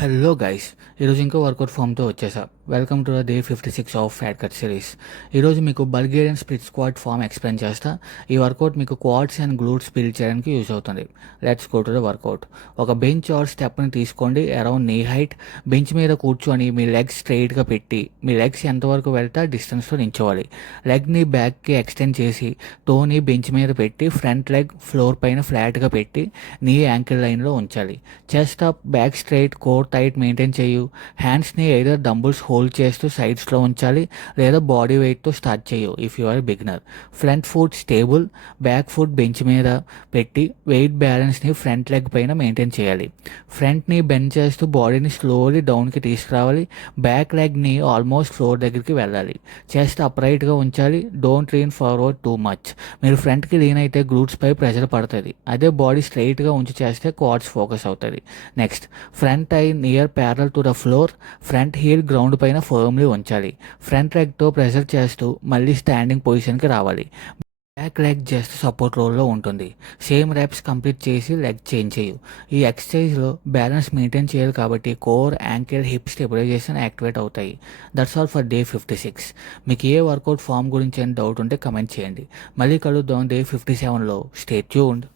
Hello guys, ఈరోజు ఇంకో workout ఫామ్తో వచ్చేసా. Welcome to the day 56 of fat cut series. ఈరోజు మీకు Bulgarian split squat form explain చేస్తా. ఈ వర్కౌట్ మీకు క్వాడ్స్ అండ్ గ్లూట్స్ బిల్డ్ చేయడానికి యూజ్ అవుతుంది. Let's go to the workout. ఒక బెంచ్ ఆర్ స్టెప్ని తీసుకోండి అరౌండ్ నీ హైట్. బెంచ్ మీద కూర్చొని మీ లెగ్స్ స్ట్రైట్గా పెట్టి మీ లెగ్స్ ఎంతవరకు వెళ్తే డిస్టెన్స్లో నించోవాలి. లెగ్ని బ్యాక్కి ఎక్స్టెండ్ చేసి టోని బెంచ్ మీద పెట్టి ఫ్రంట్ లెగ్ ఫ్లోర్ పైన ఫ్లాట్గా పెట్టి నీ యాంకిల్ లైన్లో ఉంచాలి. Chest up, back straight, core tight maintain చేయు. హ్యాండ్స్ని ఏదర్ డంబుల్స్ హోల్డ్ చేస్తూ సైడ్స్లో ఉంచాలి లేదా బాడీ వెయిట్తో స్టార్ట్ చేయు if you are beginner. Front foot stable, back foot bench మీద పెట్టి వెయిట్ బ్యాలెన్స్ని ఫ్రంట్ లెగ్ పైన మెయింటైన్ చేయాలి. ఫ్రంట్ని బెండ్ చేస్తూ బాడీని స్లోలీ డౌన్కి తీసుకురావాలి. బ్యాక్ లెగ్ని ఆల్మోస్ట్ ఫ్లోర్ దగ్గరికి వెళ్ళాలి. చెస్ట్ అప్రైట్గా ఉంచాలి. Don't lean forward too much. మీరు ఫ్రంట్కి లీన్ అయితే గ్లూట్స్ పై ప్రెషర్ పడుతుంది. అదే బాడీ స్ట్రైట్గా ఉంచి చేస్తే క్వాడ్స్ ఫోకస్ అవుతుంది. Next, front eye near parallel to the floor. Front heel ground పైన ఫర్మ్లీ ఉంచాలి. ఫ్రంట్ లెగ్తో ప్రెషర్ చేస్తూ మళ్ళీ స్టాండింగ్ పొజిషన్కి రావాలి. బ్యాక్ లెగ్ జస్ట్ సపోర్ట్ రోల్లో ఉంటుంది. సేమ్ రెప్స్ కంప్లీట్ చేసి లెగ్ చేంజ్ చేయు. ఈ ఎక్సర్సైజ్లో బ్యాలెన్స్ మెయింటైన్ చేయాలి కాబట్టి core, ankle, hip stabilization activate అవుతాయి. That's all for day 56. మీకు ఏ వర్కౌట్ ఫామ్ గురించి ఏం డౌట్ ఉంటే కమెంట్ చేయండి. మళ్ళీ కలుద్దాం డే 57లో. Stay tuned.